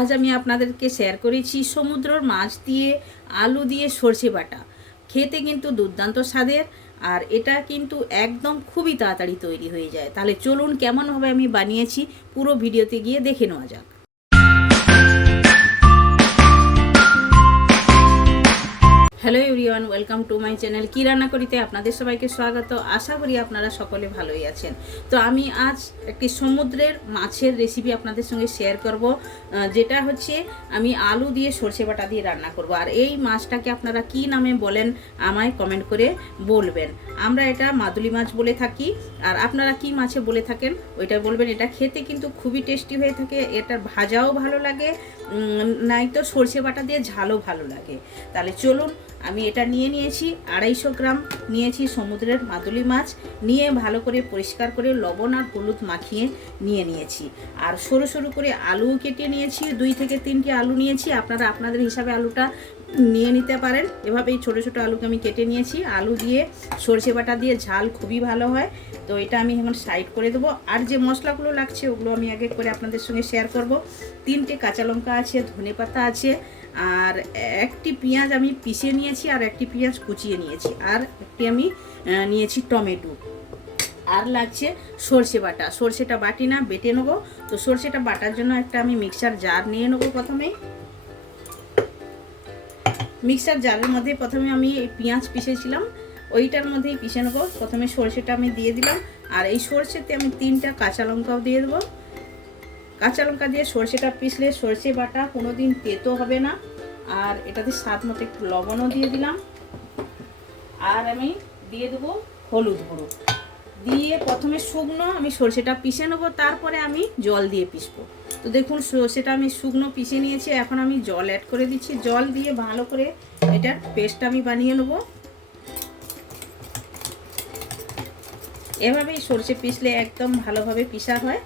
আজ আমি আপনাদেরকে শেয়ার করেছি সমুদ্রের মাছ দিয়ে আলু দিয়ে সর্ষে বাটা। খেতে কিন্তু দুর্দান্ত স্বাদের, আর এটা কিন্তু একদম খুবই তাড়াতাড়ি তৈরি হয়ে যায়। তাহলে চলুন কেমনভাবে আমি বানিয়েছি পুরো ভিডিওতে গিয়ে দেখে নেওয়া যাক। Hello everyone, welcome to my channel. কি রান্না করিতে আপনাদের সবাইকে স্বাগত। আশা করি আপনারা সকলে ভালোই আছেন। তো আমি আজ একটি সমুদ্রের মাছের রেসিপি আপনাদের সঙ্গে শেয়ার করব, যেটা হচ্ছে আমি আলু দিয়ে সর্ষে বাটা দিয়ে রান্না করব। আর এই মাছটাকে আপনারা কি নামে বলেন আমায় কমেন্ট করে বলবেন। আমরা এটা মাদুলি মাছ বলে থাকি, আর আপনারা কি মাছে বলে থাকেন ওইটা বলবেন। এটা খেতে কিন্তু খুবই টেস্টি হয়ে থাকে, এটা ভাজাও ভালো লাগে, নাই তো সর্ষে বাটা দিয়ে ঝালও ভালো লাগে। তাহলে চলুন, আমি এটা নিয়েছি 250 গ্রাম নিয়েছি সমুদ্রের মাদুলি মাছ, নিয়ে ভালো করে পরিষ্কার করে লবণ আর হলুদ মাখিয়ে নিয়েছি। আর সরু সরু করে আলুও কেটে নিয়েছি, 2 থেকে 3টি আলু নিয়েছি। আপনারা আপনাদের হিসাবে আলুটা নিয়ে নিতে পারেন। এভাবে এই ছোটো ছোটো আলুকে আমি কেটে নিয়েছি। আলু দিয়ে সর্ষে বাটা দিয়ে ঝাল খুবই ভালো হয়। তো এটা আমি এখন সাইড করে দেবো। আর যে মশলাগুলো লাগছে ওগুলো আমি আগে করে আপনাদের সঙ্গে শেয়ার করব। 3টে কাঁচা লঙ্কা আছে, ধনেপাতা আছে, আর একটি পেঁয়াজ আমি পিষে নিয়েছি, আর একটি পেঁয়াজ কুচিয়ে নিয়েছি, আর একটি আমি নিয়েছি টমেটো। আর লাগছে সর্ষে বাটা। সর্ষেটা বাটি না, বেটে নেবো। তো সর্ষেটা বাটার জন্য একটা আমি মিক্সার জার নিয়ে নেবো। প্রথমেই মিক্সার জারের মধ্যে প্রথমে আমি এই পেঁয়াজ পিষেছিলাম ওইটার মধ্যেই পিষে নেবো। প্রথমে সর্ষেটা আমি দিয়ে দিলাম, আর এই সর্ষেতে আমি 3টা কাঁচা লঙ্কাও দিয়ে দেবো। কাঁচা লঙ্কা দিয়ে সর্ষেটা পিষলে সর্ষে বাটা কোনো দিন তেতো হবে না। আর এটাতে স্বাদ মতো একটু লবণও দিয়ে দিলাম, আর আমি দিয়ে দেবো হলুদ গুঁড়ো দিয়ে প্রথমে শুকনো আমি সর্ষেটা পিষে নেবো, তারপরে আমি জল দিয়ে পিষবো। তো দেখুন সর্ষেটা আমি শুকনো পিষে নিয়েছি, এখন আমি জল অ্যাড করে দিচ্ছি। জল দিয়ে ভালো করে এটার পেস্ট আমি বানিয়ে নেবো। এভাবেই সর্ষে পিষলে একদম ভালোভাবে পিষা হয়।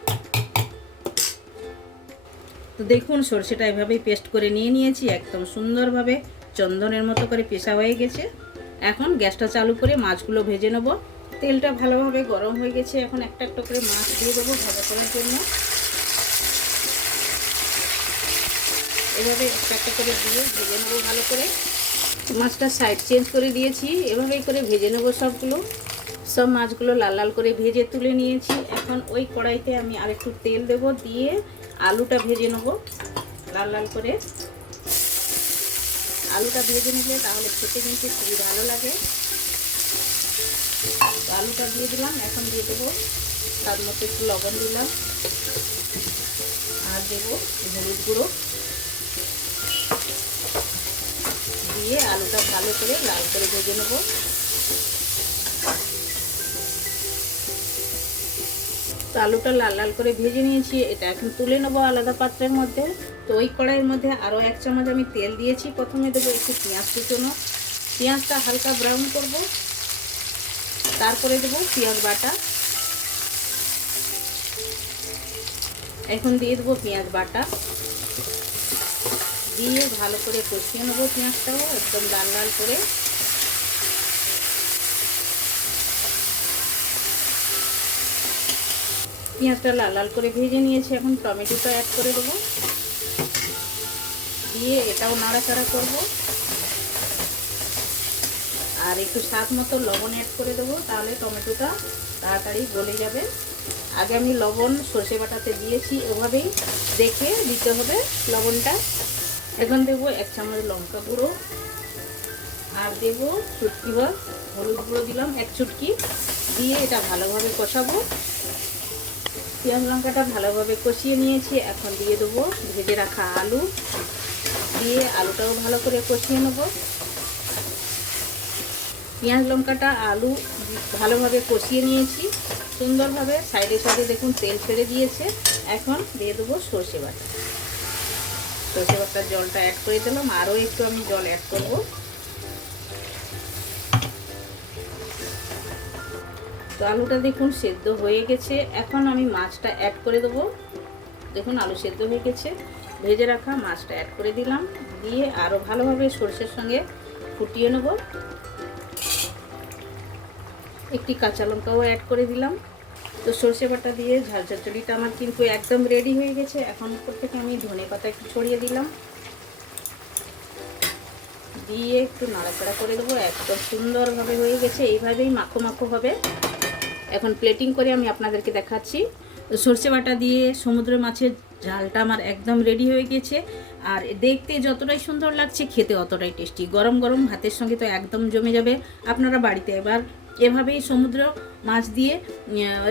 তো দেখুন সর্ষেটা এভাবেই পেস্ট করে নিয়েছি, একদম সুন্দরভাবে চন্দনের মতো করে পেষা হয়ে গেছে। এখন গ্যাসটা চালু করে মাছগুলো ভেজে নেব। তেলটা ভালোভাবে গরম হয়ে গেছে, এখন একটা একটা করে মাছ দিয়ে দেবো ভাজা করার জন্য। এভাবে একটা একটা করে দিয়ে ভেজে নেবো ভালো করে। মাছটা সাইড চেঞ্জ করে দিয়েছি, এভাবেই করে ভেজে নেবো সবগুলো। সব মাছগুলো লাল লাল করে ভেজে তুলে নিয়েছি। এখন ওই কড়াইতে আমি আর একটু তেল দেবো, দিয়ে আলুটা ভেজে নেব লাল লাল করে। আলুটা ভেজে নিলে তাহলে খেতে কিন্তু খুবই ভালো লাগে। আলুটা দিয়ে দিলাম, এখন দিয়ে দেবো তার মধ্যে একটু লবণ দিলাম, আর দেবো হলুদ গুঁড়ো দিয়ে আলুটা ভালো করে লাল করে ভেজে নেবো। তো আলুটা লাল লাল করে ভেজে নিয়েছি, এটা এখন তুলে নেবো আলাদা পাত্রের মধ্যে। তো ওই কড়াইয়ের মধ্যে আরও 1 চামচ আমি তেল দিয়েছি। প্রথমে দেবো একটু পেঁয়াজ কুচনো, পেঁয়াজটা হালকা ব্রাউন করব, তারপরে দেবো পেঁয়াজ বাটা। এখন দিয়ে দেবো পেঁয়াজ বাটা, দিয়ে ভালো করে কষিয়ে নেবো পেঁয়াজটাও একদম লাল লাল করে। পেঁয়াজটা লাল লাল করে ভেজে নিয়েছি, এখন টমেটোটা অ্যাড করে দেবো, দিয়ে এটাও নাড়াচাড়া করব। আর একটু স্বাদ মতো লবণ অ্যাড করে দেবো, তাহলে টমেটোটা তাড়াতাড়ি গলে যাবে। আগে আমি লবণ সর্ষে বাটাতে দিয়েছি, ওভাবেই দেখে দিতে হবে লবণটা। এখন দেবো 1 চামচ লঙ্কা গুঁড়ো, আর দেবো চুটকি বা হলুদ গুঁড়ো দিলাম 1 চুটকি, দিয়ে এটা ভালোভাবে কষাবো। পেঁয়াজ লঙ্কাটা ভালোভাবে কষিয়ে নিয়েছি, এখন দিয়ে দেবো ভেজে রাখা আলু, দিয়ে আলুটাও ভালো করে কষিয়ে নেব। পেঁয়াজ লঙ্কাটা আলু ভালোভাবে কষিয়ে নিয়েছি সুন্দরভাবে। সাইডে সাইডে দেখুন তেল ছেড়ে দিয়েছে। এখন দিয়ে দেবো সর্ষে বাটা। সর্ষে বাটার জলটা অ্যাড করে দিলাম, আরও একটু আমি জল অ্যাড করব। তো আলুটা দেখুন সেদ্ধ হয়ে গেছে, এখন আমি মাছটা অ্যাড করে দেবো। দেখুন আলু সেদ্ধ হয়ে গেছে, ভেজে রাখা মাছটা অ্যাড করে দিলাম, দিয়ে আরও ভালোভাবে সর্ষের সঙ্গে ফুটিয়ে নেব। একটি কাঁচা লঙ্কাও অ্যাড করে দিলাম। তো সর্ষে বাটা দিয়ে ঝাল চচ্চড়িটা আমার কিন্তু একদম রেডি হয়ে গেছে। এখন উপর থেকে আমি ধনে পাতা একটু ছড়িয়ে দিলাম, দিয়ে একটু নাড়াচাড়া করে দেবো। একদম সুন্দরভাবে হয়ে গেছে, এইভাবেই মাখো মাখো হবে। এখন প্লেটিং করে আমি আপনাদেরকে দেখাচ্ছি। সর্ষে বাটা দিয়ে সমুদ্র মাছের ঝালটা আমার একদম রেডি হয়ে গেছে, আর দেখতে যতটাই সুন্দর লাগছে খেতে অতটাই টেস্টি। গরম গরম ভাতের সঙ্গে তো একদম জমে যাবে। আপনারা বাড়িতে এবার এভাবেই সমুদ্র মাছ দিয়ে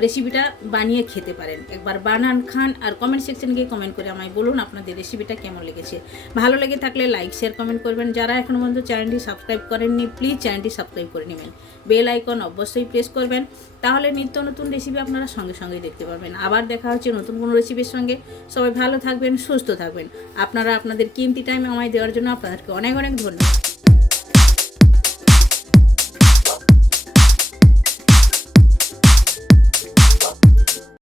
রেসিপিটা বানিয়ে খেতে পারেন। একবার বানান, খান, আর কমেন্ট সেকশনে গিয়ে কমেন্ট করে আমায় বলুন আপনাদের রেসিপিটা কেমন লেগেছে। ভালো লেগে থাকলে লাইক, শেয়ার, কমেন্ট করবেন। যারা এখনও পর্যন্ত চ্যানেলটি সাবস্ক্রাইব করেননি প্লিজ চ্যানেলটি সাবস্ক্রাইব করে নেবেন। বেল আইকন অবশ্যই প্রেস করবেন, তাহলে নিত্য নতুন রেসিপি আপনারা সঙ্গে সঙ্গে দেখতে পারবেন। আবার দেখা হচ্ছে নতুন কোনো রেসিপির সঙ্গে। সবাই ভালো থাকবেন, সুস্থ থাকবেন। আপনারা আপনাদের কিমতি টাইম আমায় দেওয়ার জন্য আপনাদেরকে অনেক অনেক ধন্যবাদ।